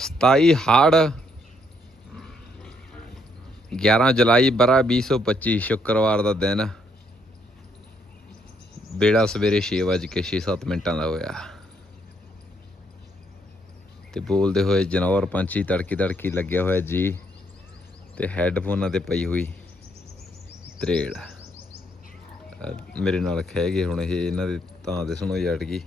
27 ਹਾੜ 11 ਜੁਲਾਈ ਬਰਾ 2025 ਸ਼ੁੱਕਰਵਾਰ ਦਾ ਦਿਨ। ਬੇੜਾ ਸਵੇਰੇ 6:06 ਮਿੰਟਾਂ ਦਾ ਹੋਇਆ। ਤੇ ਬੋਲਦੇ ਹੋਏ ਜਨੌਰ ਪੰਛੀ ਤੜਕੀ ਤੜਕੀ ਲੱਗਿਆ ਹੋਇਆ ਜੀ, ਤੇ ਹੈੱਡਫੋਨਾਂ ਤੇ ਪਈ ਹੋਈ ਤਰੇੜ। ਮੇਰੇ ਨਾਲ ਖਹਿ ਗਏ ਹੁਣ ਇਹ, ਇਹਨਾਂ ਦੇ ਤਾਂ ਦੇ ਸੁਣੋ ਜੱਟ ਗਈ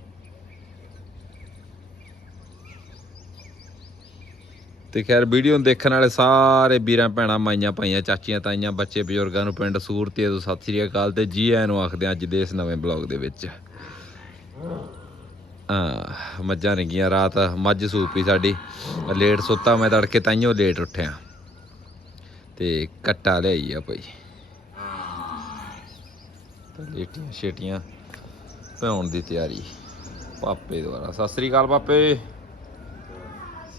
ਤੇ ਖੈਰ ਵੀਡੀਓ ਨੂੰ ਦੇਖਣ ਵਾਲੇ ਸਾਰੇ ਵੀਰਾਂ ਭੈਣਾਂ, ਮਾਈਆਂ ਪਾਈਆਂ ਚਾਚੀਆਂ ਤਾਈਆਂ, ਬੱਚੇ ਬਜ਼ੁਰਗਾਂ ਨੂੰ ਪਿੰਡ ਸੂਰਤੀ ਤੋਂ ਸਤਿ ਸ੍ਰੀ ਅਕਾਲ ਤੇ ਜੀ ਆਇਆਂ ਨੂੰ ਆਖਦੇ ਹਾਂ ਅੱਜ ਦੇ ਇਸ ਨਵੇਂ ਬਲੌਗ ਦੇ ਵਿੱਚ। ਆ ਮੱਝਾਂ ਰੰਗੀਆਂ ਰਾਤ ਮੱਝ ਸੂਪੀ ਸਾਡੀ। ਲੇਟ ਸੁੱਤਾ ਮੈਂ ਤੜਕੇ ਤਾਈਓ ਲੇਟ ਉੱਠਿਆ। ਤੇ ਕੱਟਾ ਲਿਆਈ ਆ ਭਾਈ। ਤੇ ਲੇਟੀਆਂ ਛੇਟੀਆਂ ਭਿਉਣ ਦੀ ਤਿਆਰੀ। ਪਾਪੇ ਦੁਆਰਾ। ਸਤਿ ਸ੍ਰੀ ਅਕਾਲ ਪਾਪੇ।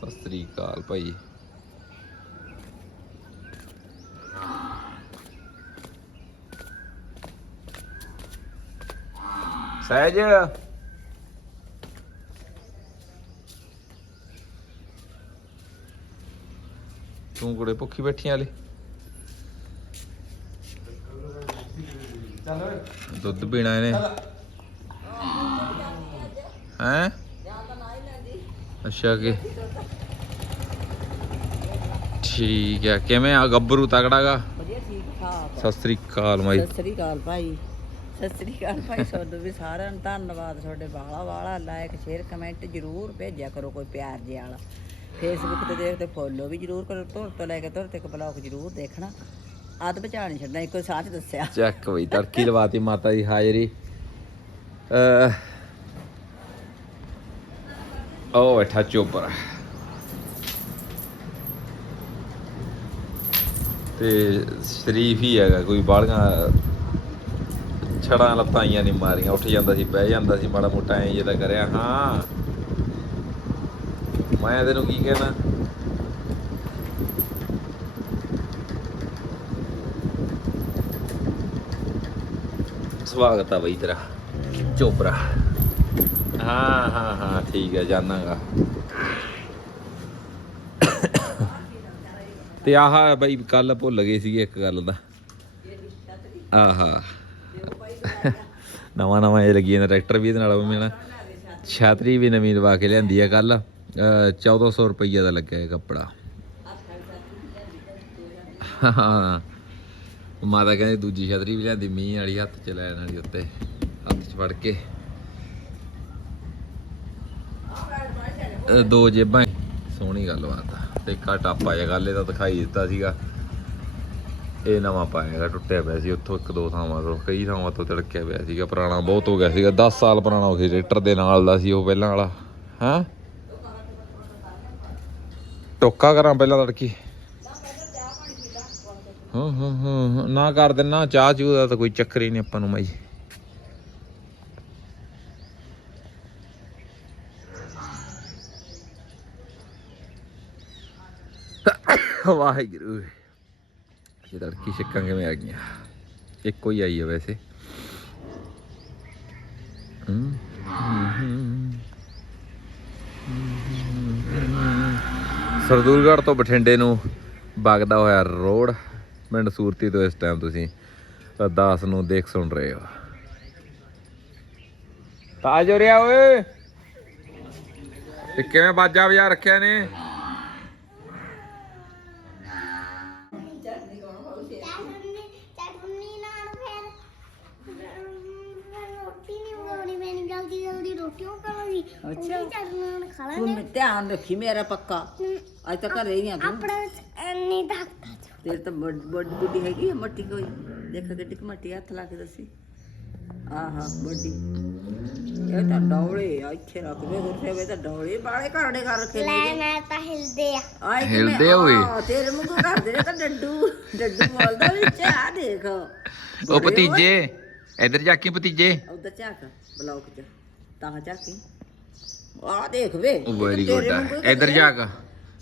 ਸਤਿ ਸ੍ਰੀ ਅਕਾਲ ਭਾਈ। ਸਹਿਜ। ਤੂੰ ਕੋਲੇ ਭੁੱਖੀ ਬੈਠੀ ਆਲੇ ਦੁੱਧ ਪੀਣਾ ਇਹਨੇ। ਹੈਂ? ਅੱਛਾ ਕਿ। ਠੀਕ ਆ ਕਿਵੇਂ ਆ ਗੱਭਰੂ ਤਗੜਾਗਾ ਵਧੀਆ ਠੀਕ ਠਾਕ। ਸਤਿ ਸ੍ਰੀ ਅਕਾਲ ਮਾਈ। ਸਤਿ ਸ੍ਰੀ ਅਕਾਲ ਭਾਈ। ਸਤਿ ਸ੍ਰੀ ਅਕਾਲ ਭਾਈ ਤੁਹਾਨੂੰ ਵੀ ਸਾਰਿਆਂ ਨੂੰ ਧੰਨਵਾਦ। ਤੁਹਾਡੇ ਬਾਲਾ ਵਾਲਾ ਲਾਇਕ ਸ਼ੇਅਰ ਕਮੈਂਟ ਜਰੂਰ ਭੇਜਿਆ ਕਰੋ ਕੋਈ ਪਿਆਰ ਜਿਹਾ ਵਾਲਾ। ਫੇਸਬੁੱਕ ਤੇ ਦੇਖਦੇ ਫੋਲੋ ਵੀ ਜਰੂਰ ਕਰੋ ਧੁਰ ਤੋਂ ਲੈ ਕੇ ਧੁਰ ਤੱਕ ਬਲੌਗ ਜਰੂਰ ਦੇਖਣਾ। ਆਦ ਬਚਾ ਨਹੀਂ ਛੱਡਣਾ ਇੱਕੋ ਸਾਥ ਦੱਸਿਆ। ਚੱਕ ਬਈ ਤੜਕੀ ਲਵਾਤੀ ਮਾਤਾ ਦੀ ਹਾਜ਼ਰੀ। ਅ ਉਹ ਬੈਠਾ ਚੋਪਰ ਤੇ ਸ਼ਰੀਫ ਹੀ ਹੈਗਾ, ਕੋਈ ਬਾਲੀਆਂ ਛੜਾਂ ਲੱਤਾਂ ਨਹੀਂ ਮਾਰੀਆਂ, ਉੱਠ ਜਾਂਦਾ ਸੀ, ਬਹਿ ਜਾਂਦਾ ਸੀ, ਮਾੜਾ ਮੋਟਾ ਐਂ ਜਿਹਾ ਕਰਿਆ, ਹਾਂ। ਮੈਂ ਤੈਨੂੰ ਕੀ ਕਹਿਣਾ? ਸਵਾਗਤ ਆ ਬਈ ਤੇਰਾ ਚੋਪਰਾ ਹਾਂ ਹਾਂ ਹਾਂ, ਠੀਕ ਹੈ, ਜਾਣਾਗਾ। ਤੇ ਆਹ ਬਈ ਕੱਲ ਭੁੱਲ ਗਏ ਸੀਗੇ ਇੱਕ ਗੱਲ ਦਾ। ਆਹਾ। ਨਵਾਂ ਨਵਾਂ ਇਹ ਲੱਗੀ ਜਾਂਦਾ ਟਰੈਕਟਰ ਵੀ ਇਹਦੇ ਨਾਲ ਮੇਰਾ ਛਾਤਰੀ ਵੀ ਨਵੀਂ ਲਵਾ ਕੇ ਲਿਆਂਦੀ ਆ ਕੱਲ 1400 ਰੁਪਈਆ ਦਾ ਲੱਗਿਆ ਇਹ ਕੱਪੜਾ। ਹਾਂ ਮਾਤਾ ਕਹਿੰਦੀ ਦੂਜੀ ਛਤਰੀ ਵੀ ਲਿਆਂਦੀ, ਮੀਂਹ ਵਾਲੀ ਹੱਥ ਚ ਲੈਣ ਵਾਲੀ ਉੱਤੇ, ਹੱਥ ਚ ਫੜ ਕੇ। ਦੋ ਜੇਬਾਂ ਸੋਹਣੀ ਗੱਲਬਾਤ ਆ। ਤੇ ਕਾ ਟਾਪਾ ਜਿਹਾ ਗੱਲ ਇਹਦਾ ਦਿਖਾਈ ਦਿੱਤਾ ਸੀਗਾ। ਇਹ ਨਵਾਂ ਪਾਇਆਗਾ ਟੁੱਟਿਆ ਪਿਆ ਸੀ। ਉੱਥੋਂ ਇੱਕ ਦੋ ਥਾਵਾਂ ਤੋਂ ਕਈ ਥਾਵਾਂ ਤੋਂ ਤਿੜਕਿਆ ਪਿਆ ਸੀਗਾ। ਪੁਰਾਣਾ ਬਹੁਤ ਹੋ ਗਿਆ ਸੀਗਾ। 10 ਸਾਲ ਪੁਰਾਣਾ ਉਹ ਗਿਆ ਦੇ ਨਾਲ ਦਾ ਸੀ ਉਹ ਪਹਿਲਾਂ ਵਾਲਾ। ਹਾਂ? ਟੋਕਾ ਕਰਾਂ ਪਹਿਲਾਂ ਤੜਕੀ। ਹਾਂ ਹਾਂ ਹਾਂ ਹਾਂ, ਨਾ ਕਰ ਦੇਣਾ ਚਾਹ ਚੂ ਦਾ ਤਾਂ ਕੋਈ ਚੱਕਰ ਹੀ ਨਹੀਂ ਆਪਾਂ ਨੂੰ ਮਾਈ। ਵਾਹਿਗੁਰੂ ਇਹ ਤੜਕੀ ਛਿੱਕਾਂ ਕਿਵੇਂ ਆ ਗਈਆਂ। ਇੱਕੋ ਹੀ ਆਈ ਹੈ ਵੈਸੇ। ਸਰਦੂਲਗੜ੍ਹ ਤੋਂ ਬਠਿੰਡੇ ਨੂੰ ਵਗਦਾ ਹੋਇਆ ਰੋਡ। ਪਿੰਡ ਸੂਰਤੀ ਤੋਂ ਇਸ ਟਾਈਮ ਤੁਸੀਂ ਅਰਦਾਸ ਨੂੰ ਦੇਖ ਸੁਣ ਰਹੇ ਹੋ। ਤਾਜ ਹੋ ਰਿਹਾ ਓਏ। ਇਹ ਕਿਵੇਂ ਬਾਜਾ ਵਜਾ ਰੱਖਿਆ ਨੇ ਚਟਨੀ ਨਾਲ ਫਿਰ ਫਿਰ ਰੋਟੀ ਨਹੀਂ ਬਣਾਉਣੀ ਮੈंने ਜਲਦੀ ਜਲਦੀ ਰੋਟੀ ਉਹ ਕਰਾਂਗੀ ਅੱਛਾ। ਚਟਨੀ ਨਾਲ ਖਾ ਤੂੰ ਧਿਆਨ ਰੱਖੀ ਮੇਰਾ ਪੱਕਾ। ਅੱਜ ਤੱਕ ਘਰੇ ਹੀ ਆ ਤੂੰ। ਆਪਣਾ ਇੰਨੀ ਤਾਕਤ ਤੇਰੇ ਤਾਂ ਵੱਡ ਵੱਡ ਬੁੱਢੀ ਹੈਗੀ ਆ ਮੱਟੀ ਕੋਈ। ਦੇਖ ਕਿੱਡੀ ਕੁ ਮੱਟੀ ਹੱਥ ਲਾ ਕੇ ਦੱਸੀ। ਆਹਾ ਵੱਡੀ। ਇਹ ਤਾਂ ਡੌਲੇ ਆ ਇੱਥੇ ਰੱਖ ਦੇ ਗੁੱਸੇ ਵੇ ਤਾਂ ਡੌਲੇ ਬਾਲੇ ਘਰੜੇ ਕਰ ਰੱਖੇ ਲੈ ਨੇ ਮੈਂ ਤਾਂ ਹਿਲਦੇ ਆ। ਆਏ ਹਿਲਦੇ ਹੋਏ। ਤੇਰੇ ਮੂੰਹ ਕਰਦੇ ਨੇ ਤਾਂ ਡੱਡੂ। ਡੱਡੂ ਬੋਲਦਾ ਵਿੱਚ ਆ ਦੇਖ। ਉਹ ਭਤੀਜੇ ਇੱਧਰ ਜਾ ਕੇ ਭਤੀਜੇ। ਉਧਰ ਝਾਕ ਬਲੌਕ ਚ। ਤਾਂ ਝਾਕੀ। ਆ ਦੇਖ ਵੇ ਵੈਰੀ ਤੇਰੇ ਗੁੱਡ ਇੱਧਰ ਜਾ ਕੇ।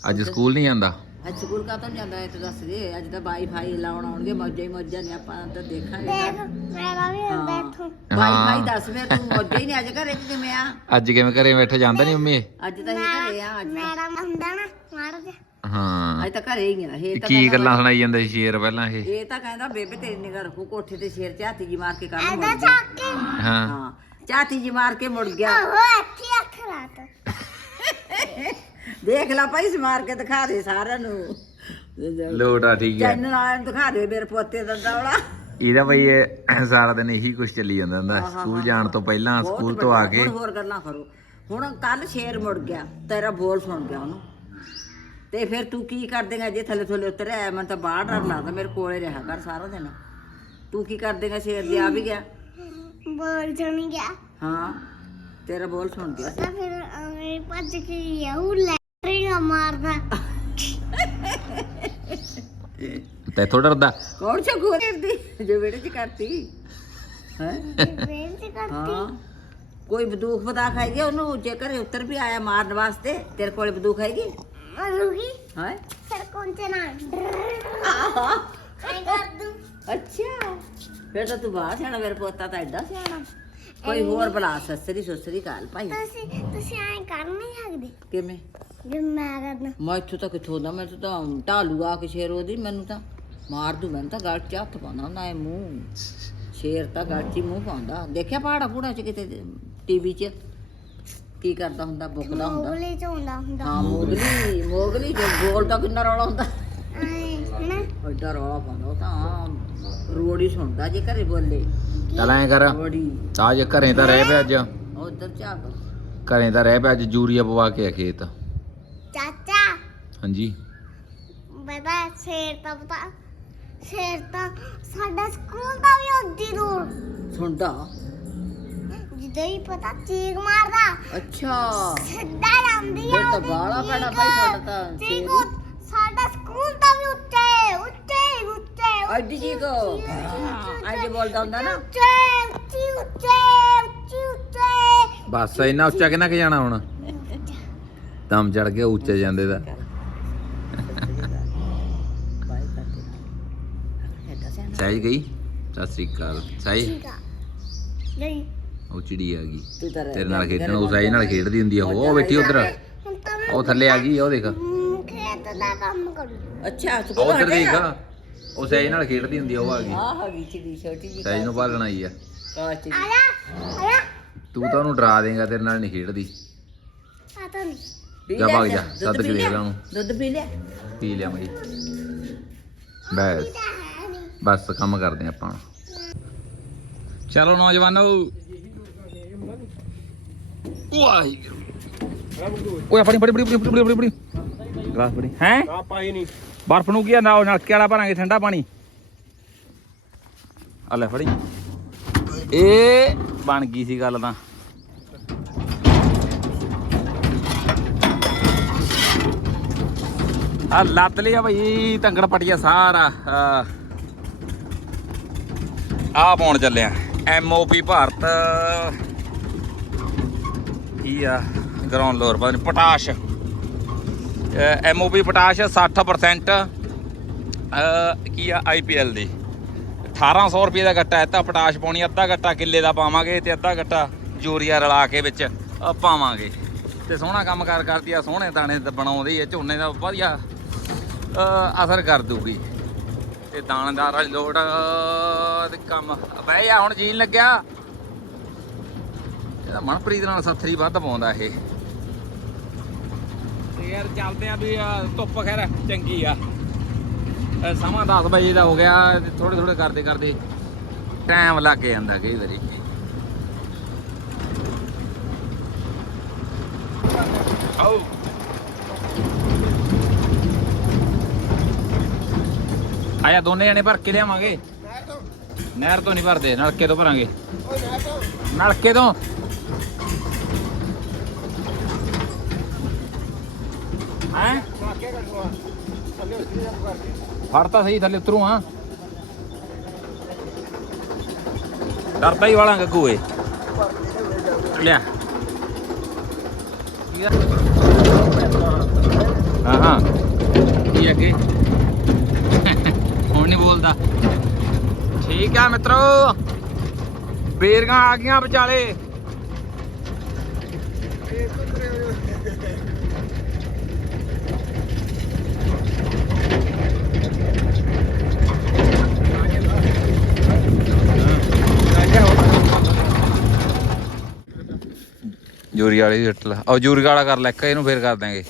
ਅੱਜ ਸਕੂਲ ਨਹੀਂ ਜਾਂਦਾ। ਅੱਜ ਸਕੂਲ ਕਾ ਤਾਂ ਜਾਂਦਾ ਹੈ ਤੇ ਦੱਸ ਦੇ ਅੱਜ ਤਾਂ ਵਾਈਫਾਈ ਲਾਉਣ ਆਉਣਗੇ ਮੌਜਾਂ ਹੀ ਮੌਜਾਂ ਨੇ ਆਪਾਂ ਤਾਂ ਦੇਖਾਂਗੇ। ਦੇਖ ਮੇਰਾ ਵੀ ਹਾਂ। ਬੈਠੋ। ਵਾਈਫਾਈ ਦੱਸ ਫਿਰ ਤੂੰ ਮੌਜਾਂ ਹੀ ਨਹੀਂ ਅੱਜ ਘਰੇ ਚ ਕਿਵੇਂ ਆ? ਅੱਜ ਕਿਵੇਂ ਘਰੇ ਬੈਠਾ ਜਾਂਦਾ ਨਹੀਂ ਮੰਮੀ? ਅੱਜ ਤਾਂ ਇਹ ਘਰੇ ਆ ਅੱਜ ਮੇਰਾ ਹੁੰਦਾ ਨਾ ਮਾਰ ਦੇ ਹਾਂ। ਅੱਜ ਤਾਂ ਘਰੇ ਹੀ ਆ ਇਹ ਤਾਂ ਕੀ ਗੱਲਾਂ ਸੁਣਾਈ ਜਾਂਦੇ ਸੀ ਸ਼ੇਰ ਪਹਿਲਾਂ ਇਹ? ਇਹ ਤਾਂ ਕਹਿੰਦਾ ਬੇਬੇ ਤੇਰੀ ਰੱਖੂ ਕੋਠੇ ਤੇ ਸ਼ੇਰ ਝਾਤੀ ਜੀ ਮਾਰ ਕੇ ਕੱਲ ਮੁੜ ਐਦਾ ਗਿਆ ਚੱਕ ਕੇ। ਹਾਂ। ਹਾਂ। ਝਾਤੀ ਜੀ ਮਾਰ ਕੇ ਮੁੜ ਗਿਆ। ਉਹ ਇੱਥੇ ਅੱਖ ਰਾਤ ਦੇਖ ਲੈ ਭਾਈ ਸਮਾਰ ਕੇ ਦਿਖਾ ਦੇ ਸਾਰਿਆਂ ਨੂੰ। ਲੋਟ ਠੀਕ ਹੈ ਚੈਨਲ ਵਾਲਿਆਂ ਨੂੰ ਦਿਖਾ ਦੇ ਮੇਰੇ ਪੋਤੇ ਦਾ ਦੌੜਾ ਇਹਦਾ ਬਈ ਇਹ ਸਾਰਾ ਦਿਨ ਇਹੀ ਕੁਝ ਚੱਲੀ ਜਾਂਦਾ ਹੁੰਦਾ ਸਕੂਲ ਜਾਣ ਤੋਂ ਪਹਿਲਾਂ ਸਕੂਲ ਤੋਂ ਆ। ਕੇ ਹੋਰ ਗੱਲਾਂ ਕਰੋ। ਹੁਣ ਕੱਲ ਸ਼ੇਰ ਮੁੜ ਗਿਆ ਤੇਰਾ ਬੋਲ ਸੁਣ ਗਿਆ ਉਹਨੂੰ। ਤੇ ਫਿਰ ਤੂੰ ਕੀ ਕਰ ਦੇਗਾ ਜੇ ਥੱਲੇ ਥੱਲੇ ਉਤਰਿਆ ਮੈਨੂੰ ਤਾਂ ਬਾਹਰ ਡਰ ਲੱਗਦਾ ਮੇਰੇ ਕੋਲੇ ਰਿਹਾ ਕਰ ਸਾਰਾ ਦਿਨ। ਤੂੰ ਕੀ ਕਰ ਦੇਗਾ ਸ਼ੇਰ ਦੇ ਆ ਵੀ ਗਿਆ। ਬੋਲ ਜਣ ਗਿਆ। ਹਾਂ ਤੇਰਾ ਬੋਲ ਸੁਣ ਗਿਆ। ਤਾਂ ਫਿਰ ਅਮਰੇ ਭੱਜ ਕੇ ਗਿਆ ਉਹ ਲੈਟਰਿੰਗ ਮਾਰਦਾ। ਤੇ ਥੋੜਾ ਡਰਦਾ। ਕੌਣ ਚੱਕੂ ਕਰਦੀ ਜੋ ਬੇੜੇ ਚ ਕਰਤੀ। ਹੈ? ਬੇਲ ਤੇ ਕਰਤੀ। ਹਾਂ। ਕੋਈ ਬੰਦੂਕ ਬਤਾ ਖਾਏਗੀ ਉਹਨੂੰ? ਜੇ ਘਰੇ ਉੱਤਰ ਵੀ ਆਇਆ ਮਾਰਨ ਵਾਸਤੇ ਤੇਰੇ ਕੋਲੇ ਬੰਦੂਕ ਹੈਗੀ? ਮਰੂਗੀ ਹੈ? ਫਿਰ ਕੌਣ ਤੇ ਨਾ ਆਹਾ। ਐ ਕਰ ਦੂੰ। ਅੱਛਾ। ਫਿਰ ਤਾਂ ਤੂੰ ਬਾਹਰ ਸਿਆਣਾ ਮੇਰੇ ਪੋਤਾ ਤਾਂ ਐਡਾ ਸਿਆਣਾ। ਕੋਈ ਹੋਰ ਬਲਾ ਸਸਰੀ ਸੁਸਰੀ ਕਾਲ ਭਾਈ। ਤੁਸੀਂ ਤੁਸੀਂ ਐ ਕਰ ਨਹੀਂ ਸਕਦੇ। ਕਿਵੇਂ? ਜੇ ਮੈਂ ਕਰਨਾ। ਮੈਂ ਇੱਥੋਂ ਤੱਕ ਕਿੱਥੋਂ ਦਾ ਮੈਂ ਤਾਂ ਢਾਲੂ ਆ ਕੇ ਸ਼ੇਰ ਉਹਦੀ ਮੈਨੂੰ ਤਾਂ ਮਾਰ ਦੂ ਮੈਨੂੰ ਤਾਂ ਗਲ 'ਚ ਹੱਥ ਪਾਉਂਦਾ ਹੁੰਦਾ ਇਹ ਮੂੰਹ। ਸ਼ੇਰ ਤਾਂ ਗਲ 'ਚ ਹੀ ਮੂੰਹ ਪਾਉਂਦਾ। ਦੇਖਿਆ ਪਹਾੜਾ ਪੂੜਾ 'ਚ ਕਿਤੇ ਟੀਵੀ 'ਚ? ਕੀ ਕਰਦਾ ਹੁੰਦਾ ਬੁੱਕਦਾ ਹੁੰਦਾ? ਮੋਗਲੇ ਚ ਹੁੰਦਾ ਹੁੰਦਾ। ਹਾਂ ਮੋਗਲੀ ਮੋਗਲੀ ਜੋ ਬੋਲਦਾ ਕਿੰਨਾ ਰੌਲਾ ਹੁੰਦਾ। ਐ ਐਡਾ ਰੌਲਾ ਪਾਉਂਦਾ ਉਹ ਤਾਂ ਰੋੜੀ ਸੁਣਦਾ ਜੇ ਘਰੇ ਬੋਲੇ। ਚੱਲ ਐਂ ਕਰ ਰੋੜੀ ਤਾਂ ਜੇ ਘਰੇ ਤਾਂ ਰਹਿ ਪਿਆ ਅੱਜ। ਉਧਰ ਝਾਕ ਘਰੇ ਤਾਂ ਰਹਿ ਪਿਆ ਅੱਜ ਯੂਰੀਆ ਪਵਾ ਕੇ ਆ ਖੇਤ। ਚਾਚਾ। ਹਾਂਜੀ। ਬੇਬਾ ਸ਼ੇਰ ਤਾਂ ਪਤਾ ਸ਼ੇਰ ਤਾਂ ਸਾਡਾ ਸਕੂਲ ਦਾ ਵੀ ਉੱਦੀ ਦੂਰ ਸੁਣਦਾ? ਜਿੱਦਾਂ ਹੀ ਪਤਾ ਚੀਕ ਮਾਰਦਾ। ਅੱਛਾ। ਸਿੱਧਾ ਜਾਂਦੀ ਆ ਫਿਰ ਤਾਂ ਚੀਕ। ਭੈੜਾ ਭਾਈ ਸਾਡਾ ਤਾਂ ਚੀਕ ਅੱਡੀ ਜੀ ਕੋ। ਅੱਜ ਬੋਲਦਾ ਹੁੰਦਾ ਨਾ। ਉੱਤੇ ਉੱਚੀ ਉੱਤੇ ਉੱਚੀ ਉੱਤੇ ਬਸ ਇੰਨਾ ਉੱਚਾ ਕਿੰਨਾ ਕਿ ਜਾਣਾ ਹੁਣ? ਦਮ ਚੜ ਗਿਆ ਉੱਚੇ ਜਾਂਦੇ ਦਾ। ਸਹਿਜ ਗਈ? ਸਤਿ ਸ੍ਰੀ ਅਕਾਲ। ਨਹੀਂ ਉਹ ਚਿੜੀ ਆ ਗਈ। ਤੂੰ ਤਾਂ ਤੇਰੇ ਨਾਲ ਖੇਡਣ ਉਹ ਨਾਲ ਖੇਡਦੀ ਹੁੰਦੀ ਆ। ਉਹ ਬੈਠੀ ਉਧਰ। ਤਾਂ ਉਹ ਥੱਲੇ ਆ ਗਈ ਉਹ ਦੇਖ। ਹਮ, ਖੇਤ ਦਾ ਕੰਮ ਕਰੂ ਅੱਛਾ ਸਕੂਲ ਉਧਰ ਦੇਖ। ਉਹ ਸਹਿਜ ਨਾਲ ਖੇਡਦੀ ਹੁੰਦੀ ਆ ਉਹ ਆ ਗਈ। ਆ ਹੈਗੀ ਚਿੜੀ ਛੋਟੀ ਜੀ ਸਹਿਜ ਨੂੰ ਭਾਲਣ ਆਈ ਆ। ਕਾਚ ਆ ਜਾ ਆ ਜਾ ਤੂੰ ਤਾਂ ਉਹਨੂੰ ਡਰਾ ਦੇਂਗਾ ਤੇਰੇ ਨਾਲ ਨਹੀਂ ਖੇਡਦੀ। ਪਤਾ ਨਹੀਂ। ਪੀ ਜਾ ਲਿਆ ਭੱਗ ਜਾ, ਦੁੱਧ ਸੱਦ ਪੀ ਕੇ ਦੇਖ ਲਿਆ? ਲਾ ਉਹਨੂੰ। ਦੁੱਧ ਪੀ ਲਿਆ। ਪੀ ਲਿਆ ਮਈ ਬਸ। ਬਸ ਕੰਮ ਕਰਦੇ ਆਪਾਂ ਹੁਣ। ਚਲੋ ਨੌਜਵਾਨੋ। ਵਾਹਿਗੁਰੂ। ਓਏ ਫੜੀ ਫੜੀ ਫੜੀ ਫੜੀ ਫੜੀ ਫੜੀ ਫੜੀ। ਗਲਾਸ ਫੜੀ। ਹੈ? ਆ ਪਾਈ ਨਹੀਂ। ਬਰਫ ਨੂੰ ਕੀ ਆ ਨਾਲ ਨਲਕੇ ਵਾਲਾ ਭਰਾਂਗੇ ਠੰਡਾ ਪਾਣੀ। ਆ ਲੈ ਫੜੀ। ਇਹ ਬਣ ਗਈ ਸੀ ਗੱਲ ਤਾਂ। ਆ ਲੱਤ ਲਿਆ ਭਾਈ ਤੰਗੜ ਪਟਿਆ ਸਾਰਾ। ਆ। ਪਾਉਣ ਚੱਲਿਆ ਐਮਓਪੀ ਭਾਰਤ। ਕੀ ਆ? ਗਰਾਊਂਡ ਲੋਰ ਪਤਾ ਨਹੀਂ ਪੋਟਾਸ਼। ਐਮਓਪੀ ਪੋਟਾਸ਼ 60% ਅਹ, ਕੀ ਆ ਆਈਪੀਐਲ ਦੀ। 1800 ਰੁਪਏ ਦਾ ਗੱਟਾ ਹੈ ਤਾਂ ਪੋਟਾਸ਼ ਪਾਉਣੀ, ਅੱਧਾ ਗੱਟਾ ਕਿੱਲੇ ਦਾ ਪਾਵਾਂਗੇ ਤੇ ਅੱਧਾ ਗੱਟਾ ਯੂਰੀਆ ਰਲਾ ਕੇ ਵਿੱਚ ਪਾਵਾਂਗੇ। ਤੇ ਸੋਹਣਾ ਕੰਮ ਕਾਰ ਕਰਦੀ ਆ, ਸੋਹਣੇ ਦਾਣੇ ਬਣਾਉਂਦੀ ਹੈ ਝੋਨੇ ਦਾ ਵਧੀਆ ਅਸਰ ਕਰ ਦੂਗੀ। ਤੇ ਦਾਣੇਦਾਰ ਵਾਲੀ ਲੋੜ ਤੇ ਕੰਮ, ਬਹਿ ਜਾ, ਹੁਣ ਜੀਣ ਲੱਗਿਆ। ਇਹਦਾ ਮਨਪ੍ਰੀਤ ਨਾਲ ਸੱਥਰੀ ਵੱਧ ਪਾਉਂਦਾ ਇਹ। ਤੇ ਯਾਰ ਚੱਲਦੇ ਆ ਵੀ ਧੁੱਪ ਖੈਰ ਚੰਗੀ ਆ। ਸਮਾਂ 10 ਵਜੇ ਦਾ ਹੋ ਗਿਆ ਥੋੜੇ ਥੋੜੇ ਕਰਦੇ ਕਰਦੇ ਟਾਈਮ ਲੱਗ ਜਾਂਦਾ ਕਈ ਵਾਰੀ। ਆਓ। ਆਇਆ ਦੋਨੇ ਜਣੇ ਭਰ ਕੇ ਲਿਆਵਾਂਗੇ। ਨਹਿਰ ਤੋਂ। ਨਹੀਂ ਭਰਦੇ ਨਲਕੇ ਤੋਂ ਭਰਾਂਗੇ। ਨਲਕੇ ਤੋਂ? ਹੈਂ? ਫੜ ਤਾਂ ਸਹੀ ਥੱਲੇ ਉਤਰੂ, ਹਾਂ? ਡਰਦਾ ਹੀ ਵਾਲਾ ਗੱਗੂ ਏ। ਲਿਆ। ਹਾਂ ਹਾਂ। ਕੀ ਅੱਗੇ? ਹੁਣ ਨਹੀਂ ਬੋਲਦਾ। ਠੀਕ ਆ ਮਿੱਤਰੋ। ਬੇਰੀਆਂ ਆ ਗਈਆਂ ਵਿਚਾਲੇ। ਜੂਰੀ ਵਾਲੀ ਵੀ ਲਾ। ਉਹ ਜੂਰੀ ਵਾਲਾ ਕਰ ਲੈ ਇੱਕ ਇਹਨੂੰ ਫੇਰ ਕਰ ਦਾਂਗੇ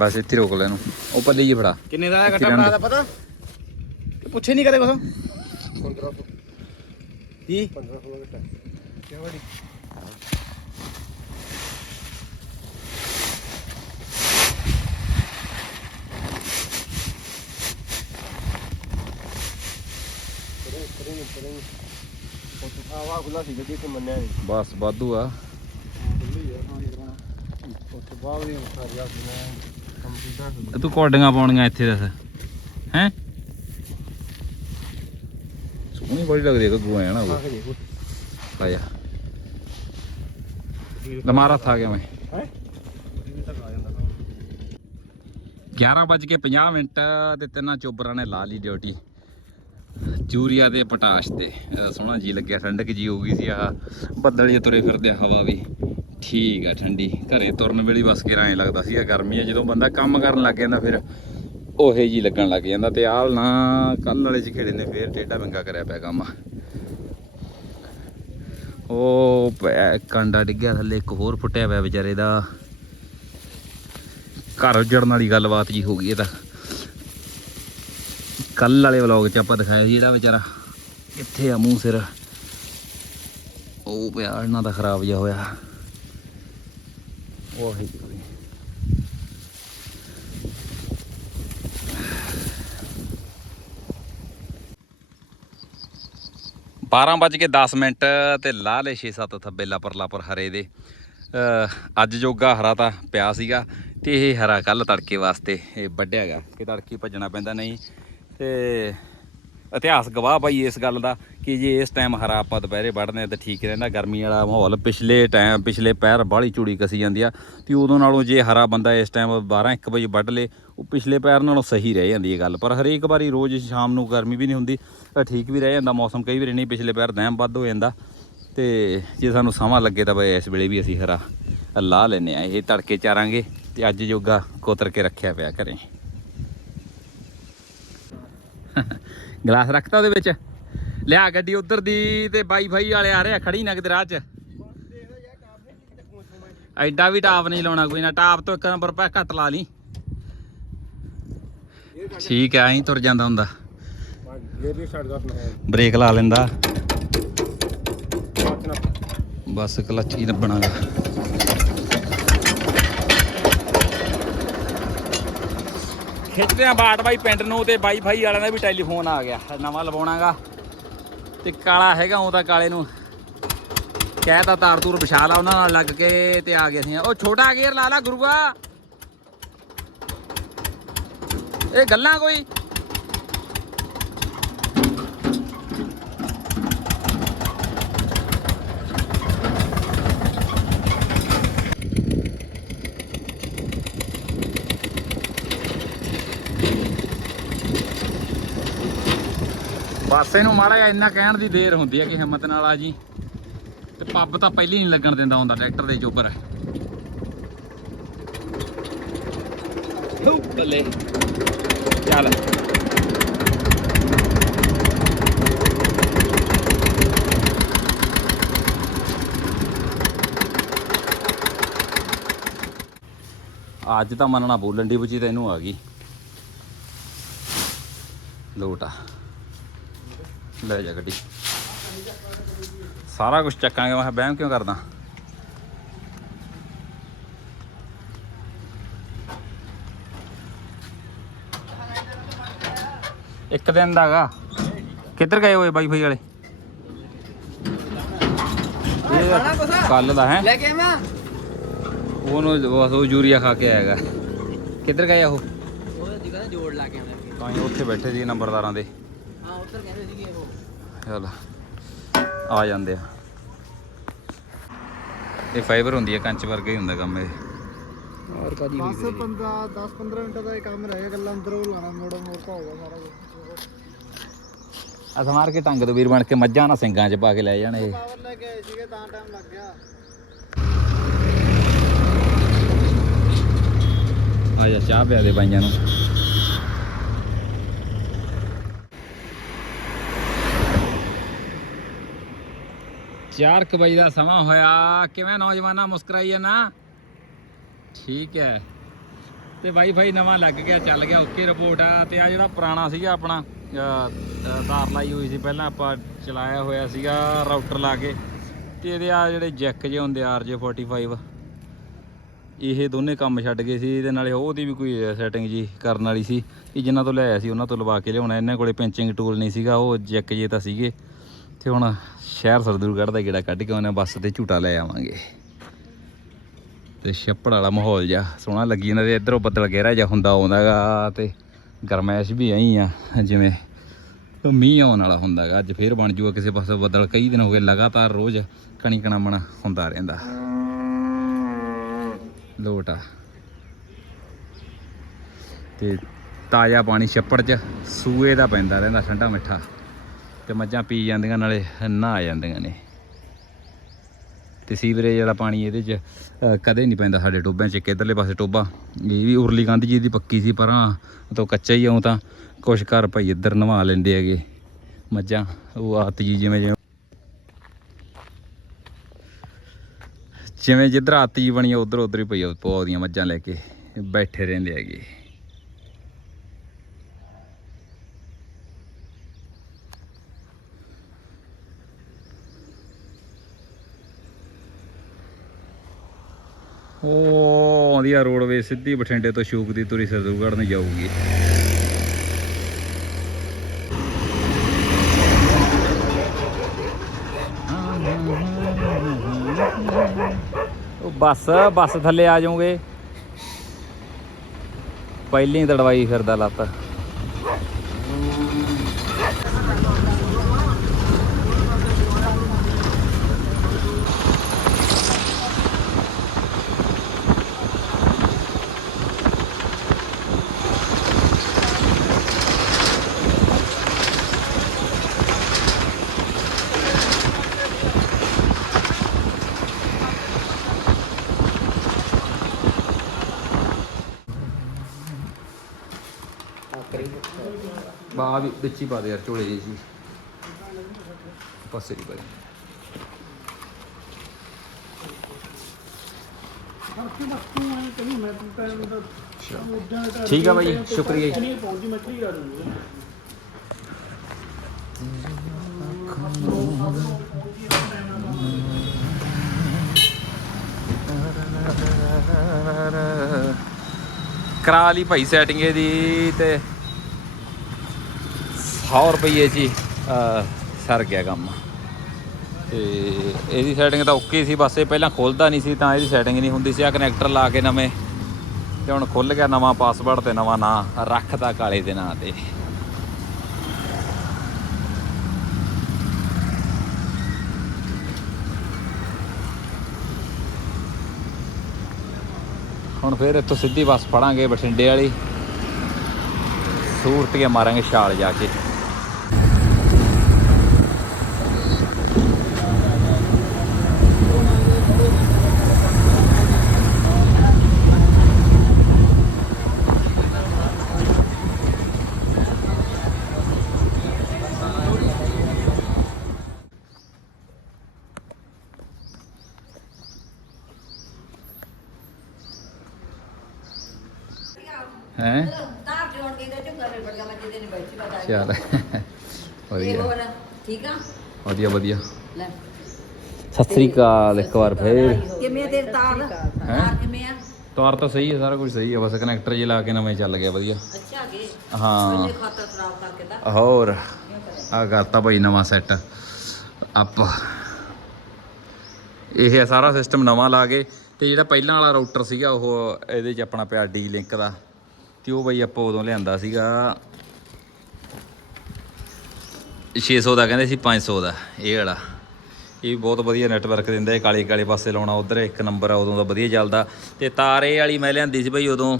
ਬਸ ਇੱਥੇ ਰੋਕ ਲੈ ਇਹਨੂੰ। ਉਹ ਪੱਲੀ ਜੀ ਫੜਾ। ਕਿੰਨੇ ਦਾ ਘਟਾ ਬਣਾ ਦੇ। ਪਤਾ? ਕਿ ਪੁੱਛੇ ਨਹੀਂ ਕਦੇ ਕੁਛ। 1500 1500 ਆਵਾ ਖੁੱਲਾ ਸੀ ਗੱਡੀ ਤੇ ਮੰਨਿਆ ਨਹੀਂ ਬਸ, ਵਾਧੂ ਆ। ਉੱਥੇ ਬਾਅਦ ਵੀ ਸਾਰੀਆ ਮੈਂ ਕੰਪਿਊਟਰ ਤੂੰ ਕੋਡਿੰਗਾਂ ਪਾਉਣੀਆਂ ਇੱਥੇ ਦੱਸ। ਹੈ? ਸੋਹਣੀ ਬੜੀ ਲੱਗਦੀ ਹੈ ਗੱਗੂ, ਐ ਨਾ ਉਹ ਆ ਲਮਾਰਾ ਥਾ ਗਿਆ ਮੈਂ। ਹੈ 11 ਵੱਜ ਕੇ 50 ਮਿੰਟ, ਤੇ ਤਿੰਨਾਂ ਚੋਬਰਾਂ ਨੇ ਲਾ ਲਈ ਡਿਊਟੀ। ਜੂਰੀਆ ਤੇ ਪਟਾਸ਼ ਤੇ। ਇਹਦਾ ਸੋਹਣਾ ਜੀ ਲੱਗਿਆ ਠੰਡਕ ਜੀ ਹੋ ਗਈ ਸੀ ਆਹ। ਬੱਦਲ ਜੇ ਤੁਰੇ ਫਿਰਦੇ ਆ, ਹਵਾ ਵੀ। ਠੀਕ ਆ ਠੰਡੀ। ਘਰੇ ਤੁਰਨ ਵੇਲੇ ਬਸ ਕੇ ਐਂ ਲੱਗਦਾ ਸੀਗਾ ਗਰਮੀ ਆ। ਜਦੋਂ ਬੰਦਾ ਕੰਮ ਕਰਨ ਲੱਗ ਜਾਂਦਾ ਫਿਰ ਉਹੇ ਜੀ ਲੱਗਣ ਲੱਗ ਜਾਂਦਾ ਤੇ ਆਹ ਨਾ ਕੱਲ ਵਾਲੇ ਚ ਖੇੜੇ ਨੇ ਫੇਰ ਟੇਢਾ ਮੰਗਾ ਕਰਿਆ ਪਿਆ ਕੰਮ। ਉਹ ਪਿਆ ਕੰਡਾ ਡਿੱਗਿਆ ਥੱਲੇ ਇੱਕ ਹੋਰ ਫੁੱਟਿਆ ਪਿਆ ਵਿਚਾਰੇ ਦਾ। ਘਰ ਉੱਜੜਨ ਵਾਲੀ ਗੱਲਬਾਤ ਜੀ ਹੋ ਗਈ ਇਹ ਤਾਂ ਕੱਲ ਵਾਲੇ ਵਲੌਗ 'ਚ ਆਪਾਂ ਦਿਖਾਇਆ ਸੀ ਜਿਹੜਾ ਵਿਚਾਰਾ ਕਿੱਥੇ ਆ ਮੂੰਹ ਸਿਰ। ਉਹ ਪਿਆ, ਇਹਨਾਂ ਦਾ ਖਰਾਬ ਜਿਹਾ ਹੋਇਆ। ਉਹ ਹੀ 12 ਵੱਜ ਕੇ 10 ਮਿੰਟ ਤੇ ਲਾ ਲੈ 6-7 ਥੱਬੇ ਲਾਪਰ ਲਾਪਰ ਹਰੇ ਦੇ। ਅੱਜ ਜੋਗਾ ਹਰਾ ਤਾਂ ਪਿਆ ਸੀਗਾ ਤੇ ਇਹ ਹਰਾ ਕੱਲ ਤੜਕੇ ਵਾਸਤੇ ਇਹ ਵੱਢਿਆ ਗਾ ਕਿ ਤੜਕੇ ਭੱਜਣਾ ਪੈਂਦਾ, ਨਹੀਂ ਤੇ ਇਤਿਹਾਸ ਗਵਾਹ ਭਾਈ ਇਸ ਗੱਲ ਦਾ ਕਿ ਜੇ ਇਸ ਟਾਈਮ ਹਰਾ ਆਪਾਂ ਦੁਪਹਿਰੇ ਵੱਢਦੇ ਆ ਤਾਂ ਠੀਕ ਰਹਿੰਦਾ, ਗਰਮੀ ਵਾਲਾ ਮਾਹੌਲ। ਪਿਛਲੇ ਟਾਈਮ ਪਿਛਲੇ ਪੈਰ ਬਾਹਲੀ ਚੂੜੀ ਕਸੀ ਜਾਂਦੀ ਆ ਤੇ ਉਦੋਂ ਨਾਲੋਂ ਜੇ ਹਰਾ ਬੰਦਾ ਇਸ ਟਾਈਮ 12 1 ਵਜੇ ਵੱਢ ਲੇ, ਉਹ ਪਿਛਲੇ ਪੈਰ ਨਾਲੋਂ ਸਹੀ ਰਹਿ ਜਾਂਦੀ ਹੈ ਗੱਲ। ਪਰ ਹਰੇਕ ਵਾਰੀ ਰੋਜ਼ ਸ਼ਾਮ ਨੂੰ ਗਰਮੀ ਵੀ ਨਹੀਂ ਹੁੰਦੀ ਠੀਕ ਵੀ ਰਹਿ ਜਾਂਦਾ, ਮੌਸਮ ਕਈ ਵਾਰੀ ਨਹੀਂ, ਪਿਛਲੇ ਪੈਰ ਦਹਿਮ ਵੱਧ ਹੋ ਜਾਂਦਾ। ਤੇ ਜੇ ਸਾਨੂੰ ਸਮਾਂ ਲੱਗੇ ਤਾਂ ਬਈ ਇਸ ਵੇਲੇ ਵੀ ਅਸੀਂ ਹਰਾ ਲਾ ਲੈਨੇ ਆ ਇਹ ਤੜਕੇ ਚਾਰਾਂਗੇ ਤੇ ਅੱਜ ਜੋਗਾ ਕੋਤਰ ਕੇ ਰੱਖਿਆ ਪਿਆ ਘਰੇ ਗਲਾਸ ਰੱਖਤਾ ਉਹਦੇ ਵਿੱਚ। ਲਿਆ ਗੱਡੀ ਉਧਰ ਦੀ ਤੇ ਵਾਈਫਾਈ ਵਾਲੇ ਆ ਰਹੇ ਆ ਖੜੀ ਨਗਦ ਰਾਹ 'ਚ। ਐਡਾ ਵੀ ਟਾਪ ਨਹੀਂ ਲਾਉਣਾ ਕੋਈ ਨਾ, ਟਾਪ ਤੋਂ ਇੱਕ ਨੰਬਰ ਪੈ ਘੱਟ ਲਾ ਲਈ। ਠੀਕ ਐ ਐਂ ਤੁਰ ਜਾਂਦਾ ਹੁੰਦਾ। ਬ੍ਰੇਕ ਲਾ ਲੈਂਦਾ। ਹੈ ਬਸ ਕਲੱਚ ਹੀ ਦੱਬਣਾਗਾ ਖਿੱਚਦੇ ਆ ਬਾਟ ਬਾਈ ਪਿੰਡ ਨੂੰ ਤੇ ਵਾਈਫਾਈ ਵਾਲਿਆਂ ਦਾ ਵੀ ਟੈਲੀਫੋਨ ਆ ਗਿਆ। ਨਵਾਂ ਲਵਾਉਣਾਗਾ। ਤੇ ਕਾਲਾ ਹੈਗਾ ਉਹ ਤਾਂ ਕਾਲੇ ਨੂੰ। ਕਹਿ ਕਹਿਤਾ ਤਾਰ ਤੂਰ ਵਿਛਾ ਲਾ ਉਹਨਾਂ ਨਾਲ ਲੱਗ ਕੇ ਤੇ ਆ ਗਏ ਸੀ ਉਹ ਛੋਟਾ ਗੇਅਰ ਲਾ ਲਾ ਗੁਰੂਆ। ਇਹ ਗੱਲਾਂ ਕੋਈ? ਬਸ ਇਹਨੂੰ ਮਾੜਾ ਜਿਹਾ ਇੰਨਾ ਕਹਿਣ ਦੀ ਦੇਰ ਹੁੰਦੀ ਹੈ ਕਿ ਹਿੰਮਤ ਨਾਲ ਆ ਜੀ। ਤੇ ਪੱਬ ਤਾਂ ਪਹਿਲੀ ਨਹੀਂ ਲੱਗਣ ਦਿੰਦਾ ਹੁੰਦਾ ਟਰੈਕਟਰ ਦੇ ਹੂ ਬੱਲੇ। ਚੱਲ। ਅੱਜ ਤਾਂ ਮੰਨਣਾ ਬੋਲਣ ਦੀ ਬੁਝੀ ਤੈਨੂੰ ਆ ਗਈ। ਲੋਟ ਲੈ ਜਾ ਗੱਡੀ। ਸਾਰਾ ਕੁਝ ਚੱਕਾਂਗੇ ਮੈਂ ਬਹਿਮ ਕਿਉਂ ਕਰਦਾ? ਇੱਕ ਦਿਨ ਦਾਗਾ ਕਿੱਧਰ ਗਏ ਹੋਏ ਬਾਈ ਭਾਈ ਵਾਲੇ? ਕੱਲ ਦਾ ਹੈ। ਲੈ ਕੇ ਆਵਾਂ। ਉਹਨੂੰ ਬਸ ਉਹ ਯੂਰੀਆ ਖਾ ਕੇ ਆਏਗਾ ਕਿੱਧਰ ਗਏ ਉਹ? ਉਹ ਜਿਗਾ ਜੋੜ ਲਾ ਕੇ ਆਵਾਂ ਤਾਂ ਉੱਥੇ ਬੈਠੇ ਸੀ ਨੰਬਰਦਾਰਾਂ ਦੇ। ਹਾਂ ਉੱਧਰ ਕਹਿੰਦੇ ਸੀਗੇ ਉਹ। ਚੱਲ ਆ ਜਾਂਦੇ ਆ। ਇਹ ਫਾਈਬਰ ਹੁੰਦੀ ਹੈ ਕੰਚ ਵਰਗਾ ਹੀ ਹੁੰਦਾ ਕੰਮ ਇਹ। ਹੋਰ ਕਦੀ ਬਸ 15 10 15 ਮਿੰਟ ਦਾ ਇਹ ਕੰਮ ਰਹਿ ਗਿਆ ਗੱਲਾਂ ਅੰਦਰੋਂ ਲਾਣਾ ਮੋੜਾ ਮੋੜ ਤਾਂ ਹੋਗਾ ਸਾਰਾ ਕੁਝ ਆ ਸਮਾਰ ਕੇ ਟੰਗ ਤੋਂ ਵੀਰ ਬਣ ਕੇ ਮੱਝਾਂ ਨਾ ਸਿੰਘਾਂ 'ਚ ਪਾ ਕੇ ਲੈ ਜਾਣ ਇਹ। ਪਾਵਰ ਲੈ ਕੇ ਆਏ ਸੀਗੇ ਤਾਂ ਟਾਈਮ ਲੱਗ ਗਿਆ। ਆ ਜਾ ਚਾਹ ਪਿਆ ਦੇ ਬਾਈਆਂ ਨੂੰ। ਚਾਰ ਕੁ ਵਜੇ ਦਾ ਸਮਾਂ ਹੋਇਆ। ਕਿਵੇਂ ਨੌਜਵਾਨਾ ਮੁਸਕਰਾਈ ਹੈ ਨਾ? ਠੀਕ ਹੈ। ਤੇ ਵਾਈਫਾਈ ਨਵਾਂ ਲੱਗ ਗਿਆ ਚੱਲ ਗਿਆ ਓਕੇ ਰਿਪੋਰਟ। ਆ ਤੇ ਆ ਜਿਹੜਾ ਪੁਰਾਣਾ ਸੀਗਾ ਆਪਣਾ ਅ, ਤਾਰ ਲਾਈ ਹੋਈ ਸੀ ਪਹਿਲਾਂ ਆਪਾਂ ਚਲਾਇਆ ਹੋਇਆ ਸੀਗਾ ਰਾਊਟਰ ਲਾ ਕੇ। ਤੇ ਇਹਦੇ ਆ ਜਿਹੜੇ ਜੈਕ ਜੇ ਹੁੰਦੇ RJ45 ਇਹ ਦੋਨੇ ਕੰਮ ਛੱਡ ਗਏ ਸੀ ਇਹਦੇ ਨਾਲੇ ਉਹਦੀ ਵੀ ਕੋਈ ਸੈਟਿੰਗ ਜੀ ਕਰਨ ਵਾਲੀ ਸੀ। ਇਹ ਜਿਨ੍ਹਾਂ ਤੋਂ ਲਿਆਇਆ ਸੀ ਉਹਨਾਂ ਤੋਂ ਲਵਾ ਕੇ ਲਿਆਉਣਾ। ਇਹਨਾਂ ਕੋਲੇ ਪਿੰਚਿੰਗ ਟੂਲ ਨਹੀਂ ਸੀਗਾ ਉਹ ਜੈਕ ਜੇ ਤਾਂ ਸੀਗੇ। ਤੇ ਹੁਣ ਸ਼ਹਿਰ ਸਰਦੂਲਗੜ੍ਹ ਦਾ ਗੇੜਾ ਕੱਢ ਕੇ ਉਹਨੇ ਬੱਸ ਤੇ ਝੂਟਾ ਲੈ ਆਵਾਂਗੇ। ਤੇ ਛੱਪੜ ਵਾਲਾ ਮਾਹੌਲ ਜਿਹਾ ਸੋਹਣਾ ਲੱਗੀ ਜਾਂਦਾ ਤੇ ਇਧਰੋਂ ਬੱਦਲ ਗਹਿਰਾ ਜਿਹਾ ਹੁੰਦਾ ਆਉਂਦਾਗਾ ਤੇ ਗਰਮੈਸ਼ ਵੀ ਆਈ ਆ, ਜਿਵੇਂ ਮੀਂਹ ਆਉਣ ਵਾਲਾ ਹੁੰਦਾਗਾ। ਅੱਜ ਫੇਰ ਬਣ ਜੂਗਾ ਕਿਸੇ ਪਾਸੇ ਬੱਦਲ, ਕਈ ਦਿਨ ਹੋ ਗਏ ਲਗਾਤਾਰ ਰੋਜ਼ ਕਣੀ ਕਣਾ ਕਣਾਮਣ ਹੁੰਦਾ ਰਹਿੰਦਾ। ਲੋਟ ਆ। ਤੇ ਤਾਜ਼ਾ ਪਾਣੀ ਛੱਪੜ 'ਚ, ਸੂਏ ਦਾ ਪੈਂਦਾ ਰਹਿੰਦਾ ਠੰਡਾ ਮਿੱਠਾ। ਤੇ ਮੱਝਾਂ ਪੀ ਜਾਂਦੀਆਂ ਨਾਲੇ ਨਹਾ ਜਾਂਦੀਆਂ ਨੇ। ਤੇ ਸੀਵਰੇਜ ਵਾਲਾ ਪਾਣੀ ਇਹਦੇ 'ਚ ਕਦੇ ਨਹੀਂ ਪੈਂਦਾ ਸਾਡੇ ਟੋਬਿਆਂ 'ਚ, ਇੱਕ ਇੱਧਰਲੇ ਪਾਸੇ ਟੋਬਾ। ਇਹ ਵੀ ਉਰਲੀ ਕੰਧ ਜੀ ਦੀ ਪੱਕੀ ਸੀ ਪਰ ਹਾਂ ਤੋਂ ਕੱਚਾ ਹੀ ਆਉਂ ਤਾਂ ਕੁਛ ਘਰ ਭਾਈ ਇੱਧਰ ਨਵਾ ਲੈਂਦੇ ਹੈਗੇ। ਮੱਝਾਂ, ਉਹ ਆਤ ਜੀ ਜਿਵੇਂ ਜਿਵੇਂ ਜਿਵੇਂ ਜਿੱਧਰ ਆਤ ਜੀ ਬਣੀ ਉਧਰ ਉਧਰ ਹੀ ਪਈ ਪੋ ਦੀਆਂ ਮੱਝਾਂ ਲੈ ਕੇ ਬੈਠੇ ਰਹਿੰਦੇ ਹੈਗੇ। ਉਹ ਆਉਂਦੀ ਆ ਰੋਡਵੇ ਸਿੱਧੀ ਬਠਿੰਡੇ ਤੋਂ ਸ਼ੂਕ ਦੀ ਤੁਰੀ ਸਰਦੂਗੜ੍ਹ ਨੂੰ ਜਾਊਗੀ। ਉਹ ਬੱਸ ਬੱਸ ਥੱਲੇ ਆ ਜਾਓਗੇ ਪਹਿਲੀ ਹੀ ਤੜਵਾਈ ਫਿਰਦਾ ਲੱਤ। ਬਾ ਵੀ ਵਿੱਚ ਹੀ ਪਾ ਦੇ ਯਾਰ ਝੋਲੇ ਜੀ। ਸੀ ਪਾਸੇ ਦੀ ਬਾਈ ਠੀਕ ਆ ਬਾਈ ਸ਼ੁਕਰੀਆ ਜੀ। ਕਰਾ ਲਈ ਭਾਈ ਸੈਟਿੰਗ ਇਹਦੀ ਤੇ। 100 ਰੁਪਏ ਜੀ ਅਹ, ਸਰ ਗਿਆ ਕੰਮ। ਤੇ ਇਹਦੀ ਸੈਟਿੰਗ ਤਾਂ ਓਕੇ ਸੀ ਬਸ ਇਹ ਪਹਿਲਾਂ ਖੁੱਲਦਾ ਨਹੀਂ ਸੀ ਤਾਂ ਇਹਦੀ ਸੈਟਿੰਗ ਨਹੀਂ ਹੁੰਦੀ ਸੀ। ਆ ਕਨੈਕਟਰ ਲਾ ਕੇ ਨਵੇਂ ਤੇ ਹੁਣ ਖੁੱਲ ਗਿਆ ਨਵਾਂ ਪਾਸਵਰਡ ਤੇ ਨਵਾਂ ਨਾਂ ਰੱਖਦਾ ਕਾਲੇ ਦੇ ਨਾਂ ਤੇ। ਹੁਣ ਫਿਰ ਇੱਥੋਂ ਸਿੱਧੀ ਬੱਸ ਫੜਾਂਗੇ ਬਠਿੰਡੇ ਵਾਲੀ। ਸੂਰਤ ਕੇ ਮਾਰਾਂਗੇ ਛਾਲ ਜਾ ਕੇ ਹੈ ਤਾਰ ਜੋੜ ਕੇ ਤੇ ਚੁੰਗਾ ਬੜ ਗਿਆ ਮੈਂ ਜਿਹਦੇ ਨੇ ਬੈਠੀ ਬਤਾ ਚੱਲ ਇਹ ਵਧੀਆ ਹੋਰ ਠੀਕ ਆ ਵਧੀਆ ਵਧੀਆ ਲੈ ਸਤਿ ਸ੍ਰੀ ਅਕਾਲ ਇੱਕ ਵਾਰ ਫੇਰ। ਕਿਵੇਂ ਤੇਰੀ ਤਾਰ? ਤਾਰ ਕਿਵੇਂ ਆ? ਤਾਰ ਤਾਂ ਸਹੀ ਹੈ ਸਾਰਾ ਕੁਝ ਸਹੀ ਹੈ ਬਸ ਕਨੈਕਟਰ ਜੇ ਲਾ ਕੇ ਨਵੇਂ ਚੱਲ ਗਿਆ ਵਧੀਆ। ਅੱਛਾ ਕੇ ਹਾਂ। ਉਹਨੇ ਖਾਤਾ ਖਰਾਬ ਕਰਕੇ ਤਾਂ। ਹੋਰ ਆ ਕਰਤਾ ਭਾਈ ਨਵਾਂ ਸੈੱਟ ਅਪ ਇਹ ਹੈ ਸਾਰਾ ਸਿਸਟਮ ਨਵਾਂ ਲਾ ਕੇ ਤੇ ਜਿਹੜਾ ਪਹਿਲਾਂ ਵਾਲਾ ਰਾਊਟਰ ਸੀਗਾ ਉਹ ਇਹਦੇ 'ਚ ਆਪਣਾ ਪਿਆ ਡੀ ਲਿੰਕ ਦਾ। ਤੇ ਉਹ ਬਈ ਆਪਾਂ ਉਦੋਂ ਲਿਆਂਦਾ ਸੀਗਾ। 600 ਦਾ ਕਹਿੰਦੇ ਸੀ 500 ਦਾ ਇਹ ਵਾਲਾ। ਇਹ ਵੀ ਬਹੁਤ ਵਧੀਆ ਨੈਟਵਰਕ ਦਿੰਦਾ ਇਹ ਕਾਲੇ ਕਾਲੇ ਪਾਸੇ ਲਾਉਣਾ ਉਧਰ ਇੱਕ ਨੰਬਰ ਆ ਉਦੋਂ ਦਾ ਵਧੀਆ ਚੱਲਦਾ। ਤੇ ਤਾਰ ਇਹ ਵਾਲੀ ਮੈਂ ਲਿਆਂਦੀ ਸੀ ਬਈ ਉਦੋਂ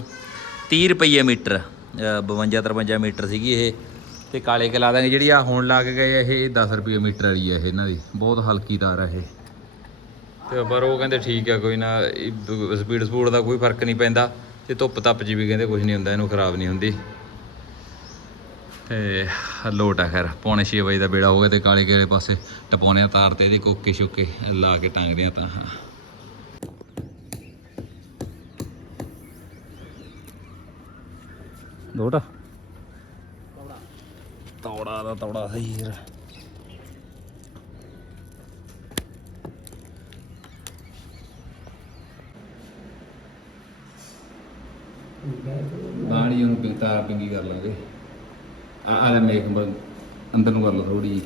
30 ਰੁਪਏ ਮੀਟਰ ਅ, 52 53 ਮੀਟਰ ਸੀਗੀ ਇਹ। ਤੇ ਕਾਲੇ ਕੇ ਲਾ ਦਾਂਗੇ ਜਿਹੜੀ ਆ ਹੁਣ ਲੱਗ ਕੇ ਗਏ ਇਹ 10 ਰੁਪਏ ਮੀਟਰ ਵਾਲੀ ਆ ਇਹ ਇਹਨਾਂ ਦੀ। ਬਹੁਤ ਹਲਕੀ ਤਾਰ ਆ ਇਹ। ਤੇ ਪਰ ਉਹ ਕਹਿੰਦੇ ਠੀਕ ਆ ਕੋਈ ਨਾ ਸਪੀਡ ਸਪੂਡ ਦਾ ਕੋਈ ਫ਼ਰਕ ਨਹੀਂ ਪੈਂਦਾ। ਤੇ ਧੁੱਪ ਧੱਪ ਜੀ ਵੀ ਕਹਿੰਦੇ ਕੁਝ ਨਹੀਂ ਹੁੰਦਾ ਇਹਨੂੰ ਖਰਾਬ ਨਹੀਂ ਹੁੰਦੀ। ਤੇ ਲੋਟ ਆ ਖੈਰ, ਪੌਣੇ 6 ਵਜੇ ਦਾ ਬੇੜਾ ਹੋ ਗਿਆ ਤੇ ਕਾਲੇ ਕੇਲੇ ਪਾਸੇ ਟਪਾਉਣੇ ਆ ਤਾਰ ਤੇ ਇਹਦੀ ਕੋਕੇ ਸ਼ੁਕੇ ਲਾ ਕੇ ਟੰਗਦੇ ਆ ਤਾਂ। ਲੋਟ ਤੌੜਾ ਦਾ ਤੌੜਾ ਸਹੀ ਯਾਰ। ਬਾਣੀ ਉਹਨੂੰ ਪਿੰਤਾ ਪਿੰਗੀ ਕਰ ਲਾਂਗੇ। ਆ ਆ ਲੈ ਮੇਕ ਅੰਦਰ ਨੂੰ ਕਰ ਲਾ ਥੋੜੀ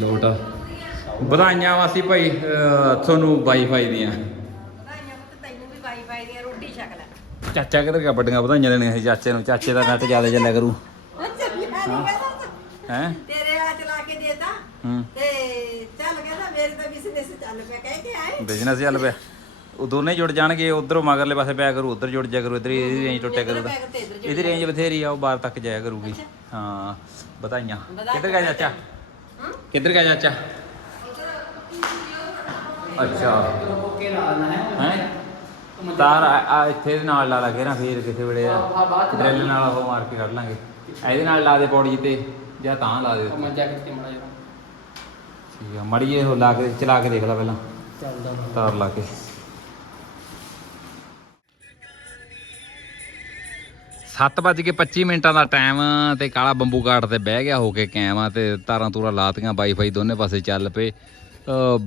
ਲੋਟਾ ਵਧਾਈਆਂ ਵਾਸੀ ਭਾਈ ਤੁਹਾਨੂੰ ਵਾਈਫਾਈ ਦੀਆਂ। ਵਧਾਈਆਂ ਪੁੱਤ ਤੈਨੂੰ ਵੀ ਵਾਈਫਾਈ ਦੀਆਂ ਰੋਟੀ ਛਕ ਲੈ। ਚਾਚਾ ਕਿਧਰ ਗਿਆ ਵੱਡੀਆਂ ਵਧਾਈਆਂ ਦੇਣੀਆਂ ਸੀ ਚਾਚੇ ਨੂੰ ਚਾਚੇ ਦਾ ਨੈਟ ਜ਼ਿਆਦਾ ਚੱਲਿਆ ਕਰੂ। ਹੈ ਤੇਰੇ ਵਾਲਾ ਚਲਾ ਕੇ ਦੇਤਾ ਹੂੰ ਤੇ ਚੱਲ ਕਹਿੰਦਾ ਮੇਰੇ ਤਾਂ ਬਿਜ਼ਨਸ ਚੱਲ ਪਿਆ। ਉਹ ਦੋਨੇ ਜੁੜ ਜਾਣਗੇ ਉਧਰੋਂ ਮਗਰਲੇ ਪਾਸੇ ਪਿਆ ਕਰੂ ਉਧਰ ਜੁੜ ਜਾ ਕਰੂ ਇਧਰ ਇਹਦੀ ਰੇਂਜ ਟੁੱਟਿਆ ਤੇ ਇੱਧਰ ਇਹਦੀ ਰੇਂਜ ਬਥੇਰੀ ਆ ਉਹ ਬਾਹਰ ਤੱਕ ਜਾਇਆ ਕਰੂਗੀ। ਹਾਂ ਵਧਾਈਆਂ। ਕਿੱਧਰ ਗਿਆ ਚਾਚਾ? ਕਿੱਧਰ ਗਿਆ ਚਾਚਾ? ਅੱਛਾ। ਹੈ? ਤਾਰ ਆ- ਇੱਥੇ ਇਹਦੇ ਨਾਲ ਲਾ ਲਾ ਕੇ ਨਾ ਫੇਰ ਕਿਸੇ ਵੇਲੇ ਡਰਿਲ ਨਾਲ ਉਹ ਮਾਰ ਕੇ ਕੱਢ ਲਾਂਗੇ। ਇਹਦੇ ਨਾਲ ਲਾ ਦੇ ਪੌੜੀ ਤੇ ਜਾਂ ਤਾਂ ਲਾ ਦੇ ਮੱਜਾ ਕਿੱਥੇ ਮੜਾ ਜਰਾ ਠੀਕ ਆ ਮੜੀ ਇਹ ਲਾ ਕੇ ਚਲਾ ਕੇ ਦੇਖ ਲੈ ਪਹਿਲਾਂ। ਚੱਲਦਾ ਤਾਰ ਲਾ ਕੇ। ਸੱਤ ਵੱਜ ਕੇ 25 ਮਿੰਟਾਂ ਦਾ ਟਾਈਮ ਤੇ ਕਾਲਾ ਬੰਬੂ ਕਾਟ ਤੇ ਬਹਿ ਗਿਆ ਹੋ ਕੇ ਕੈਮ ਆ ਤੇ ਤਾਰਾਂ ਤੂਰਾਂ ਲਾਤੀਆਂ ਵਾਈਫਾਈ ਦੋਨੇ ਪਾਸੇ ਚੱਲ ਪਏ।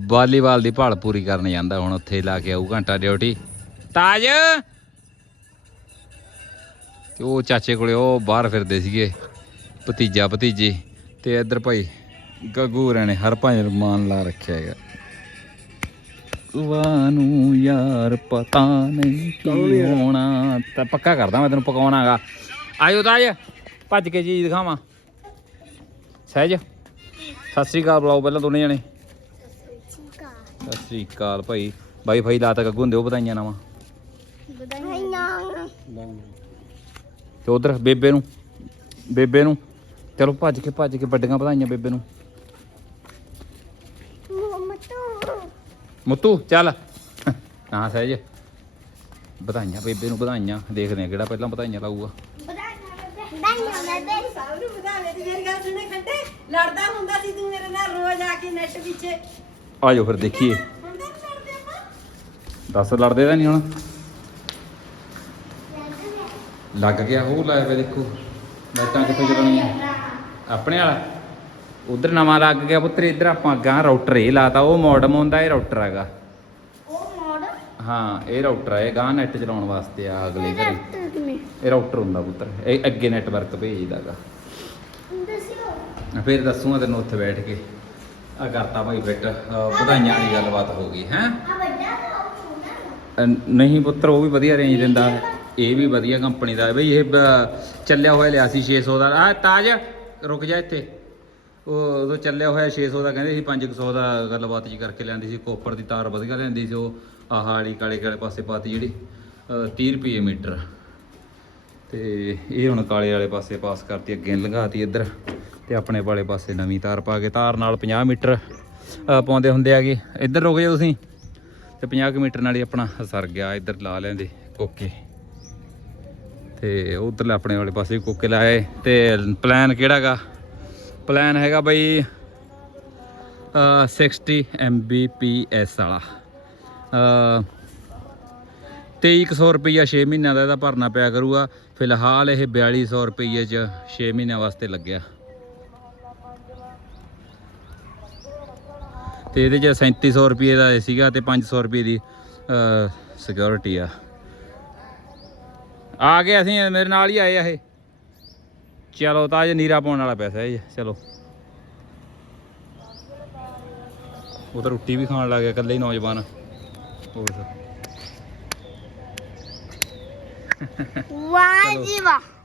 ਵਾਲੀਬਾਲ ਦੀ ਭਾਲ ਪੂਰੀ ਕਰਨ ਜਾਂਦਾ ਹੁਣ ਉੱਥੇ ਲਾ ਕੇ ਆਊ ਘੰਟਾ ਡਿਊਟੀ। ਤਾਜ! ਤੇ ਉਹ ਚਾਚੇ ਕੋਲੇ ਉਹ ਬਾਹਰ ਫਿਰਦੇ ਸੀਗੇ ਭਤੀਜਾ ਭਤੀਜੀ ਤੇ ਇੱਧਰ ਭਾਈ ਗੱਗੂ ਹੋਰਾਂ ਨੇ ਹਰ ਭਾਈ ਰਮਾਨ ਲਾ ਰੱਖਿਆ ਹੈਗਾ। ਨੂੰ ਯਾਰ ਪਤਾ ਨਹੀਂ ਕੀ ਹੋਣਾ ਤਾਂ ਪੱਕਾ ਕਰਦਾ ਮੈਂ ਤੈਨੂੰ ਪਕਾਉਣਾਗਾ ਆਇਓ ਤਾਜ ਭੱਜ ਕੇ ਚੀਜ਼ ਦਿਖਾਵਾਂ। ਸਹਿਜ ਸਤਿ ਸ੍ਰੀ ਅਕਾਲ ਬੁਲਾਓ ਪਹਿਲਾਂ ਦੋਨੇ ਜਣੇ। ਸਤਿ ਸ੍ਰੀ ਅਕਾਲ ਭਾਈ। ਬਾਈ ਭਾਈ ਲਾਤਾ ਗੱਗੂ ਹੁੰਦੇ ਉਹ ਵਧਾਈਆਂ ਨਾਵਾਂ ਤੇ ਉਧਰ ਬੇਬੇ ਨੂੰ ਬੇਬੇ ਨੂੰ। ਚਲੋ ਭੱਜ ਕੇ ਭੱਜ ਕੇ ਵੱਡੀਆਂ ਵਧਾਈਆਂ ਬੇਬੇ ਨੂੰ। ਮੁੱਤੂ, ਚੱਲ। ਹਾਂ, ਸਹਿਜ। ਵਧਾਈਆਂ, ਬੇਬੇ ਨੂੰ ਵਧਾਈਆਂ। ਦੇਖਦੇ ਆ ਕਿਹੜਾ ਪਹਿਲਾਂ ਵਧਾਈਆਂ ਲਾਊਗਾ। ਬਧਾਈਆਂ ਸਭ ਨੂੰ ਵਧਾਵੇ ਤੇ ਮੇਰੀ ਗੱਲ ਸੁਣੇ ਖੰਡੇ ਲੜਦਾ ਹੁੰਦਾ ਸੀ ਤੂੰ ਮੇਰੇ ਨਾਲ ਰੋਜ਼ ਆ ਕੇ ਨੈਟ ਪਿੱਛੇ ਆ ਫਿਰ ਦੇਖੀਏ। ਹੁਣ ਤਾਂ ਨੀ ਲੜਦੇ ਆਪਾਂ ਦੱਸ, ਲੜਦੇ ਤਾਂ ਨਹੀਂ ਹੁਣ। ਲੱਗ ਗਿਆ, ਉਹ ਲਾਇਆ ਵੇ ਦੇਖੋ। ਲਾਈਟਾਂ ਕਿੱਥੇ ਚਲਾਉਣੀਆਂ ਆਪਣੇ ਵਾਲਾ। ਉਧਰ ਨਵਾਂ ਲੱਗ ਗਿਆ ਪੁੱਤਰ ਇੱਧਰ ਆਪਾਂ ਗਾਂ ਰਾਊਟਰ ਇਹ ਲਾਤਾ ਉਹ ਮੋਡਮ ਹੁੰਦਾ ਇਹ ਰਾਊਟਰ ਹੈਗਾ। ਉਹ ਮੋੜ ਹਾਂ ਇਹ ਰਾਊਟਰ ਹੈ ਗਾਂ ਨੈਟ ਚਲਾਉਣ ਵਾਸਤੇ ਆ ਅਗਲੇ ਘਰੇ। ਇਹ ਰਾਊਟਰ ਹੁੰਦਾ ਪੁੱਤਰ ਇਹ ਅੱਗੇ ਨੈਟਵਰਕ ਭੇਜਦਾਗਾ। ਦੱਸਿਓ। ਫਿਰ ਦੱਸੂਗਾ ਤੈਨੂੰ ਉੱਥੇ ਬੈਠ ਕੇ। ਆ ਕਰਤਾ ਭਾਈ ਫਿੱਟ ਵਧਾਈਆਂ ਵਾਲੀ ਗੱਲਬਾਤ ਹੋ ਗਈ ਹੈ? ਨਹੀਂ ਪੁੱਤਰ ਉਹ ਵੀ ਵਧੀਆ ਰੇਂਜ ਦਿੰਦਾ। ਇਹ ਵੀ ਵਧੀਆ ਕੰਪਨੀ ਦਾ ਬਈ ਇਹ ਚੱਲਿਆ ਹੋਇਆ ਲਿਆ ਸੀ 600 ਦਾ। ਆ ਤਾਜ ਰੁਕ ਜਾ ਇੱਥੇ। ਉਹ ਉਦੋਂ ਚੱਲਿਆ ਹੋਇਆ 600 ਦਾ ਕਹਿੰਦੇ ਸੀ 500 ਦਾ ਗੱਲਬਾਤ ਜੀ ਕਰਕੇ ਲੈਂਦੀ ਸੀ, ਕੋਪਰ ਦੀ ਤਾਰ ਵਧੀਆ ਲੈਂਦੀ ਸੀ ਉਹ, ਆਹ ਵਾਲੀ ਕਾਲੇ ਕਾਲੇ ਪਾਸੇ ਪਾਤੀ ਜਿਹੜੀ, ਅਹ 30 ਰੁਪਏ ਮੀਟਰ। ਤੇ ਇਹ ਹੁਣ ਕਾਲੇ ਵਾਲੇ ਪਾਸੇ ਪਾਸ ਕਰਤੀ, ਅੱਗੇ ਲੰਘਾਤੀ ਇੱਧਰ, ਤੇ ਆਪਣੇ ਵਾਲੇ ਪਾਸੇ ਨਵੀਂ ਤਾਰ ਪਾ ਕੇ, ਤਾਰ ਨਾਲ 50 ਮੀਟਰ ਪਾਉਂਦੇ ਹੁੰਦੇ ਆਗੇ ਇੱਧਰ ਰੁਕ ਜਾਓ ਤੁਸੀਂ, ਤੇ 50 ਕੁ ਮੀਟਰ ਨਾਲ ਹੀ ਆਪਣਾ ਸਰ ਗਿਆ, ਇੱਧਰ ਲਾ ਲੈਂਦੇ ਕੋਕੇ। ਤੇ ਉਧਰਲੇ ਆਪਣੇ ਵਾਲੇ ਪਾਸੇ ਵੀ ਕੋਕੇ ਲਾਏ, ਤੇ ਪਲਾਨ ਕਿਹੜਾਗਾ ਪਲਾਨ ਹੈਗਾ ਬਈ ਅ 60 Mbps ਵਾਲਾ। ਅ 2300 ਰੁਪਈਆ 6 ਮਹੀਨਿਆਂ ਦਾ ਇਹਦਾ ਭਰਨਾ ਪਿਆ ਕਰੂਗਾ। ਫਿਲਹਾਲ ਇਹ 4200 ਰੁਪਈਏ ਚ 6 ਮਹੀਨਿਆਂ ਵਾਸਤੇ ਲੱਗਿਆ। ਤੇ ਇਹਦੇ ਚ 3700 ਰੁਪਏ ਦਾ ਇਹ ਸੀਗਾ ਤੇ 500 ਰੁਪਏ ਦੀ ਸਿਕਿਉਰਿਟੀ ਆ। ਆ ਗਏ ਅਸੀਂ, ਮੇਰੇ ਨਾਲ ਹੀ ਆਏ ਆ ਇਹ। ਚਲੋ ਤਾਂ ਇਹ ਨੀਰਾ ਪਾਉਣ ਵਾਲਾ ਪੈਸਾ ਇਹ, ਚਲੋ। ਉਹ ਤਾਂ ਰੋਟੀ ਵੀ ਖਾਣ ਲੱਗ ਗਿਆ, ਇਕੱਲੇ ਹੀ ਨੌਜਵਾਨ। ਹੋਰ। ਵਾਹ ਜੀ ਵਾਹ।